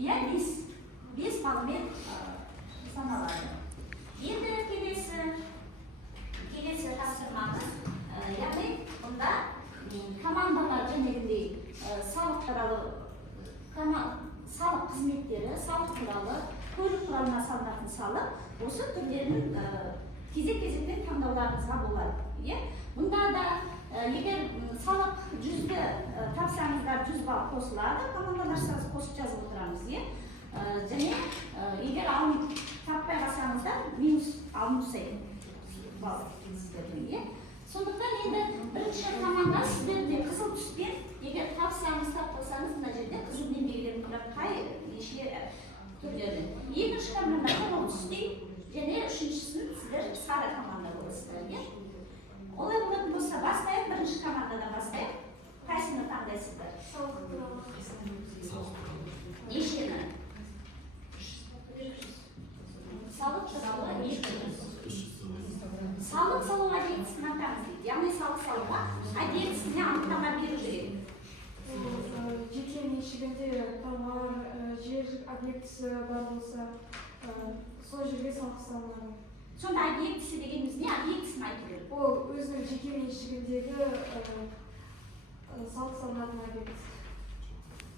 иә бес балмен саналады. Енді келесі тапсырмамыз, яғни бұнда командалар жәнегідей салық қызметтері, салық туралы, көлік құралына салынатын салық, осы түрлерін кезек-кезекпен таңдауларыңызға болады. Бұнда да егер салық 100-ді тапсаңыздар 100 балл қосылады, командалар қосып жазып отырамыз. Және егер таппай қалсаңыздар минус алынбайды балл сіздердің. Сондықтан енді бірінші команда сіздерде қызыл түспен, егер тапсаңыз, таппасаңыз, мына жерде қызыл нембегілерін құрап қай неше түрлерді. Екінші команда қызыл түстей, және үшіншісін сіздер сары команда боласыздар. Олай болатын болса, бастайық, бірінші командадан бастайық. Қайсыны таңдайсыздар? Нешені? Салық туралы нешені? Салық салу объектісін атаңыз дейді. Яғни салық салуға объектісіне анықтама беру керек. Жеке меншігінде тауар, жер объектісі бар болса, сол жерге салық салынады. Сонда объектісі дегеніміз не? Объектісін айту керек. Ол өзінің жеке меншігіндегі салық салынатын объектісі.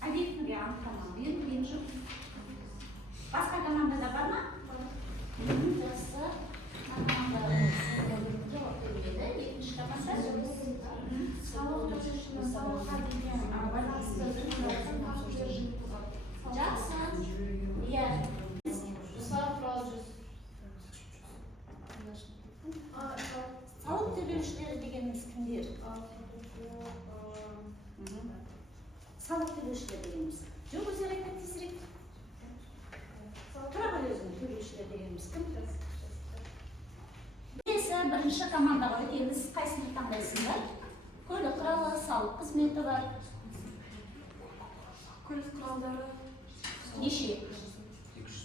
Объектіге анықтама беру жоқ. Басқа командада бар ма? Жақсы. Екінші команда салық төлеушінің салыққа деген байланысты жақсы. Салық төлеушілері дегеніміз кімдер? Салық төлеушілер дегеніміз. Жоқ, өздері айтады тезірек. Тұра ғой өзің, төлеушілер дегеніміз кім? Бірінші командаға өтеміз. Қайсыны таңдайсыздар? Көлік құралы, салық қызметі бар. Көлік құралдары неше?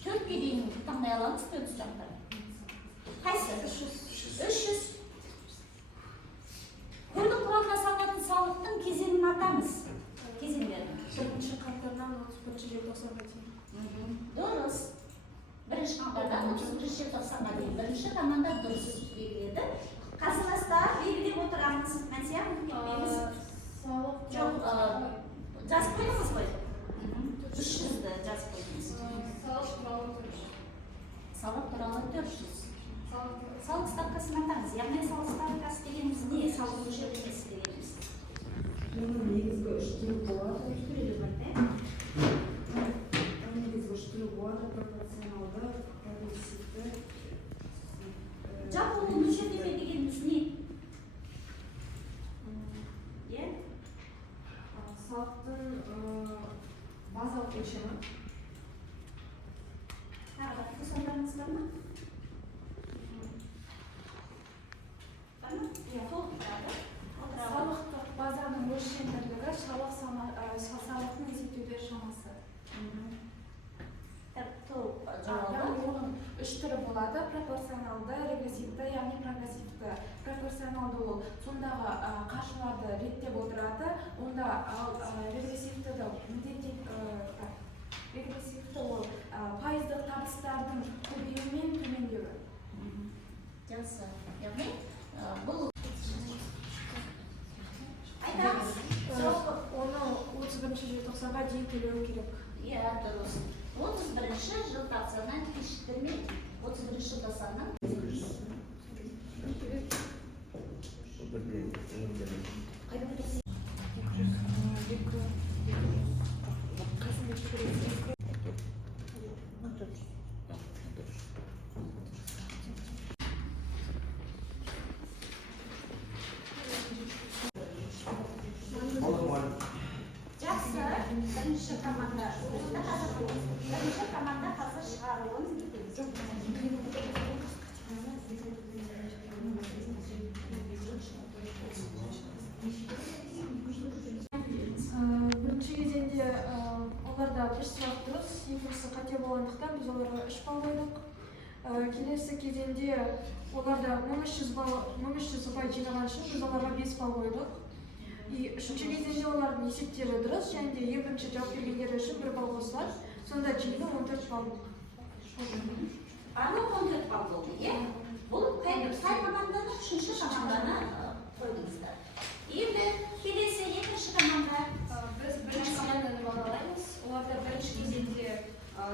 4-ке дейін таңдай аламыз, 4 жақтар. Қайсы? 300. Көлік құралына салынатын салықтың кезеңін атаңыз. Кезеңдерін. Бірінші қаңтардан 31 желтоқсанға дейін. Дұрыс. Бірінші қаңтардан 31 желтоқсанға дейін. Бірінші команда дұрыс белгіледі. Қасыңызда белгілеп отырамыз. Мәнсия, кетпейміз. Жоқ, жазып қойдыңыз ғой. 300-ді жазып қойдыңыз. Салық туралы 400. Салық ставкасын атаңыз. Яғни салық ставкасы дегеніміз не? Салық мөлшерлемесі дегеніміз. Негізгі 3 түрі болады. Негізгі 3 түрі болады. Пропорционалды, прогрессивті. Жалпы ол мөлшерлеме дегеніміз не? Салықтың базалық өлшемі. Тағы қосымдарыңыз бар ма? Бар ма? Толық тұрады. Салықтық базаның өлшемділігі салықтың есептеулер шамасы. Оның 3 түрі болады: пропорционалды, регрессивті, яғни прогрессивті. Пропорционалды ол сондағы қаржыларды реттеп отырады. Онда регрессивті ол пайыздық табыстардың көбеюі мен төмендеуі. Жақсы. Яғни бұл айтамыз. Оны 31 желтоқсанға дейін төлеу керек. Иә, дұрыс. 31 желтоқсаннан кешіктірмей, 31 желтоқсаннан жақсы. Бірінші команда қазір шығаруын. Бірінші кезеңде оларда бір сұрақ дұрыс, екіншісі қате болғандықтан біз оларға 3 балл қойдық. Келесі кезеңде оларда 1300 ұпай жинаған үшін біз оларға 5 балл қойдық. И үшінші кезеңде олардың есептері дұрыс, және де ең бірінші жауап бергендері үшін 1 балл қосылады. Сонда жиыны 14 балл. Барлығы 14 балл болды, иә? Бұл қай команданы, үшінші команданы қойдыңыздар. Енді келесі екінші команда. Біз бірінші команданы бағалаймыз. Оларда бірінші кезеңде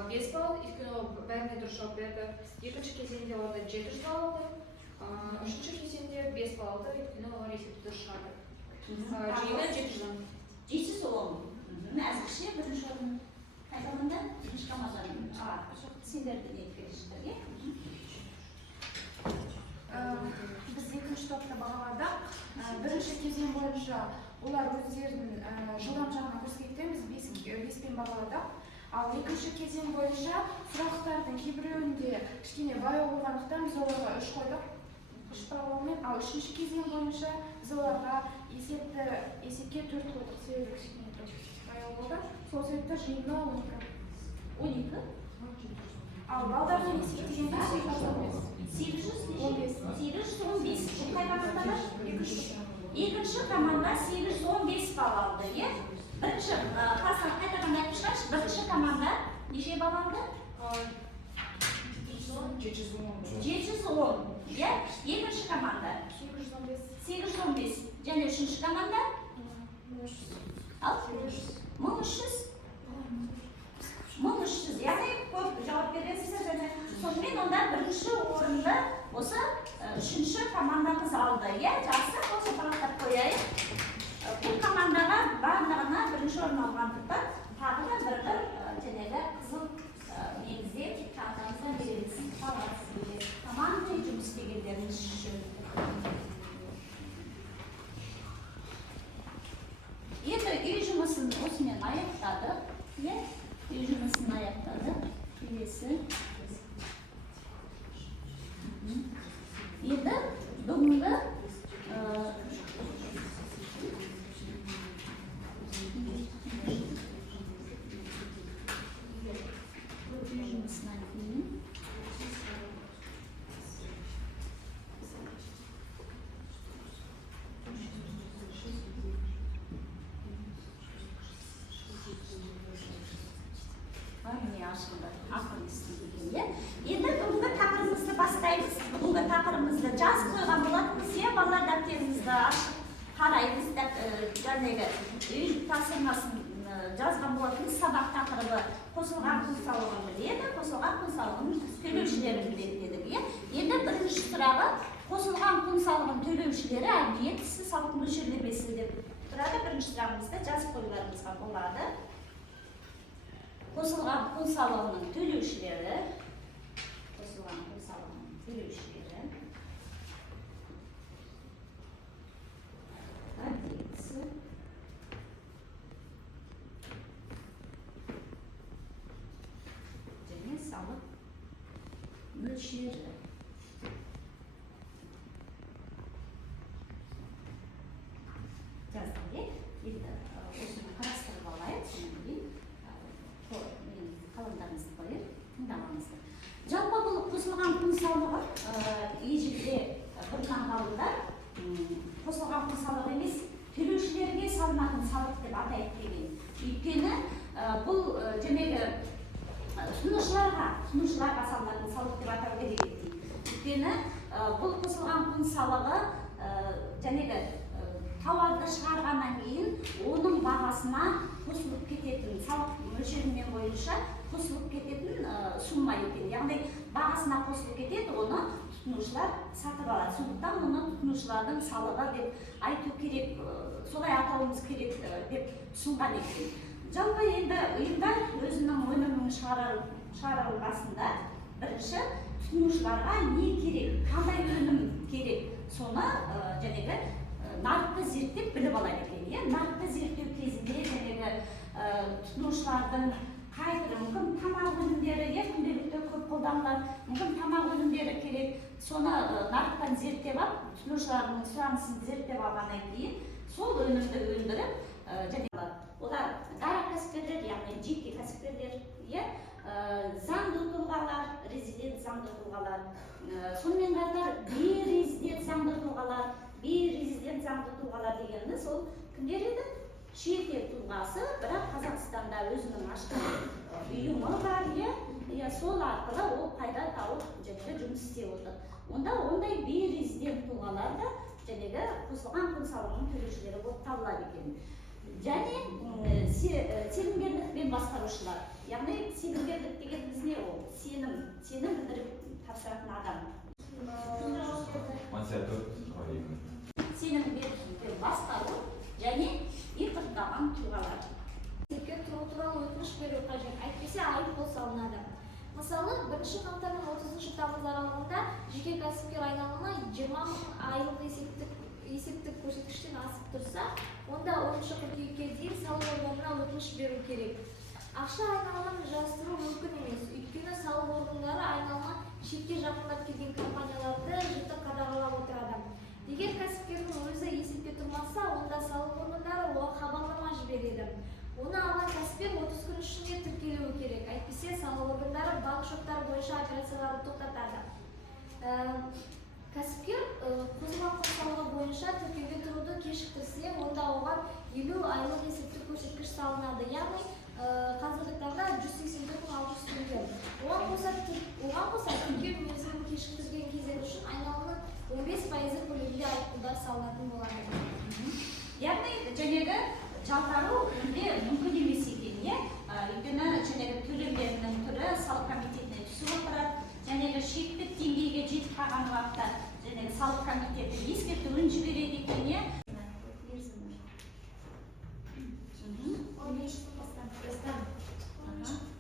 5 балл, өйткені бәріне дұрыс жауап берді. Екінші кезеңде оларда 700 балл алды. Үшінші кезеңде 5 балл алды, өйткені олар есепті дұрыс шығарды. Жиыны 700. 710. Әзірше бірінші орын қай команда? Бірінші команданың. Сендерді не етпешіздер, иә? Біз екінші топты бағаладық. Бірінші кезең бойынша олар өздерінің жылдам жағынан көрсеткенбіз 5-пен бағаладық. Ал екінші кезең бойынша сұрақтардың кейбіреуінде кішкене баяу болғандықтан біз оларға 3 қойдық. 3 баллмен. Ал үшінші кезең бойынша біз оларға есепке 4 қойдық. Себебі кішкене баяу болды. Сол себепті жиыны 12. Ал балдармен есептегенде 815. Қай командалар? Екінші команда 815 балл алды, иә? Бірінші, Қасан қайтадан айтып шығаршы, бірінші команда неше балл алды? 710, иә? Екінші команда 815. Және үшінші команда? Ал? 1300. 1300, яғни көп жауап бересіздер және сонымен онда бірінші орынды осы үшінші командамыз алды, иә? Жақсы, осы парақтап қояйық. Бұл командаға барлығына бірінші орын алғандықтан тағы да бір жәнегі қызыл негізде тағдамыздан береміз. Қалғансыз команда жұмыс істегендеріңіз үшін. Енді үй жұмысын осымен аяқтады, иә? Үй жұмысын аяқтады. Келесі. Енді бүгінгі үй жұмысынан кейін міне ашылды, ақыл естілген, иә? Енді бүгінгі тақырыбымызды бастаймыз. Бүгінгі тақырыбымызды жазып қойған болатынбыз, иә? Балалар дәптеріңізді ашып қараймыз, жаңағы үй тапсырмасын жазған болатынбыз. Сабақ тақырыбы қосылған құн салығын біледі, қосылған құн салығын төлеушілерін біледі дедік, иә? Енді бірінші сұрағы қосылған құн салығын төлеушілері объектісі салық мөлшерлемесі деп тұрады. Бірінші сұрағымызды жазып қоюларыңызға болады. Қосылған құн салығының төлеушілері, объектісі, және салық мөлшері. Жаздық, иә? Енді осыны қарастырып алайық, содан кейін қаламдарыңызды қойып, тыңдағаныңызды. Жалпы бұл қосылған құн салығы ежелде бұрыннан қалғандар қосылған құн салығы емес, төлеушілерге салынатын салық деп атайды деген. Өйткені бұл жәнегі тұтынушыларға салынатын салық деп атау керек дейді. Өйткені бұл қосылған құн салығы жәнегі тауарды шығарғаннан кейін оның бағасына қосылып кететін салық мөлшерімен бойынша қосылып кететін сумма екен. Яғни бағасына қосылып кетеді, оны тұтынушылар сатып алады. Сондықтан оны тұтынушылардың салығы деп айту керек, солай атауымыз керек деп түсінген екен. Жалпы енді ұйымдар өзінің өнімін шығару басында бірінші тұтынушыларға не керек, қандай өнім керек, соны жәнегі нарықты зерттеп біліп алады екен. Нарықты зерттеу кезінде жәнегі тұтынушылардың қай түрі, мүмкін тамақ өнімдері, күнделікті көп қолданылады, мүмкін тамақ өнімдері керек, соны нарықтан зерттеп алып, тұтынушылардың сұранысын зерттеп алғаннан кейін сол өнімді өндіріп және олар дара кәсіпкерлер, яғни жеке кәсіпкерлер, заңды тұлғалар, резидент заңды тұлғалар, сонымен қатар бейрезидент заңды тұлғалар, бейрезидент заңды тұлғалар дегеніміз ол кімдер еді? Шетел тұлғасы, бірақ Қазақстанда өзінің ашқан ұйымы бар, иә, сол арқылы ол пайда тауып жұмыс істеп отыр. Онда ондай бейрезидент тұлғалар да қосылған құн салығының төлеушілері болып табылады екен. Және сенімгерлікпен басқарушылар. Яғни сенімгерлік дегеніміз не ол? Сенім білдіріп тапсыратын адам. Сенімгерлікпен басқару және импортталған тұлғалар. Есепке тұру туралы өтініш беру қажет, әйтпесе айыппұл салынады. Мысалы, 1 қаңтардың 30 тамыз аралығында жеке кәсіпкер айналымы 20 мың айлық есептік көрсеткіштен асып тұрса, онда 10 қыркүйекке дейін салық органына өтініш беру керек. Ақша айналымын жасыру мүмкін емес, өйткені салық органдары айналымы шетке жақындап келген компанияларды жіті қадағалап отырады. Егер кәсіпкердің өзі есепке тұрмаса, онда салық органдары оған хабарлама жібереді. Оны алған кәсіпкер 30 күн ішінде тіркелуі керек, әйтпесе салық органдары банк шоттары бойынша операцияларды тоқтатады. Кәсіпкер қосылған құн салығы бойынша тіркеуге тұруды кешіктірсе, онда оған 50 айлық есептік көрсеткіш салынады, яғни қазіргі таңда 184.600 теңге. Оған қоса тіркеу мерзімін кешіктірген кездер үшін айналымның 15% көлемінде айыппұлдар салынатын болады. Яғни жалтару мүмкін емес екен, өйткені төлемдерінің түрі салық комитетіне түсіп отырады. Шектік деңгейге жетіп қалған уақытта салық комитеті ескертуін жібереді екен.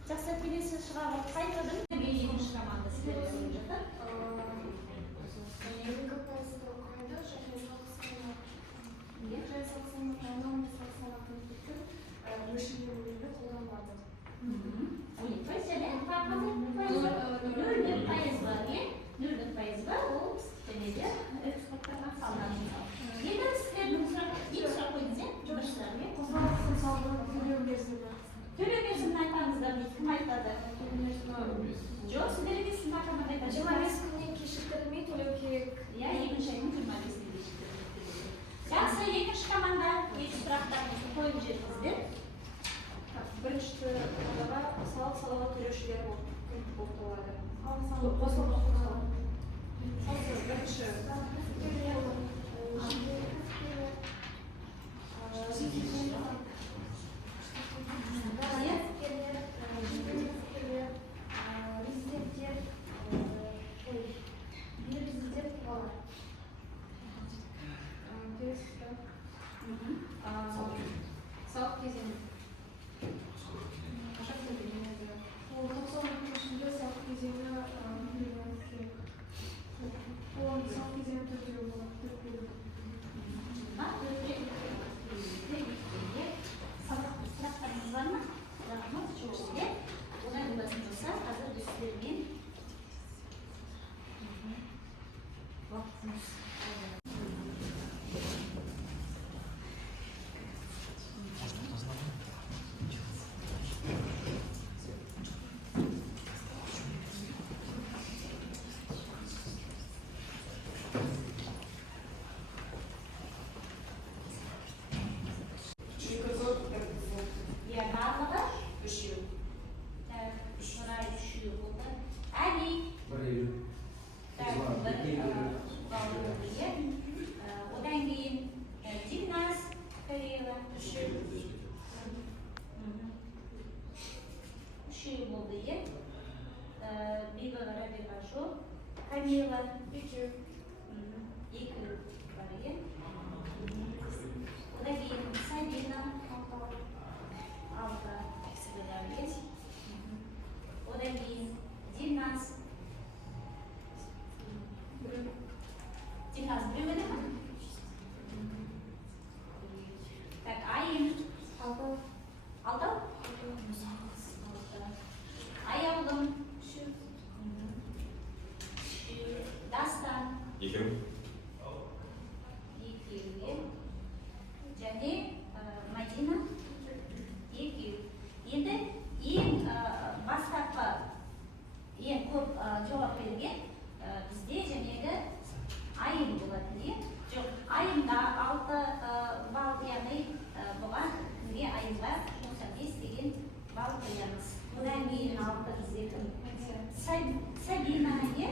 Жақсы, келесі шығарып қайтадан екінші команда сіздерге жатыр. Төлеу мерзімін айтаңыздар, кім айтады? Жоқ, сіздерге сіздің команда айтады. 25 күннен кешіктірілмей төлеу керек. Екінші айдың 25 күнге кешіктірілмей. Жақсы, екінші команда екі сұрақтарыңызды қойып жеткіздер. Бірінші командаға салық төлеушілер болып болады. Салық кезеңі. Сұрақтарыңыз бар ма? Сұрағымыз жоқ сізге. Одан болатын болса, қазір біз сіздермен уақытымыз барлығы 3 үй. Нұрай 3 үй болды. Әли. Одан кейін Дильназ Кореева 3 үй. 3 үй болды, Биба Рабиға жоқ. Камила 2 үй. 2 үй бар, Одан кейін Сабина 6 кісілер есть. Одан кейін Дильназ. Дильназ біреу еді ма? Так, Айым. 6. Аяулым. 3. Дастан. 2. Және Мадина 2. Енді алты жүз екі сәби мәніне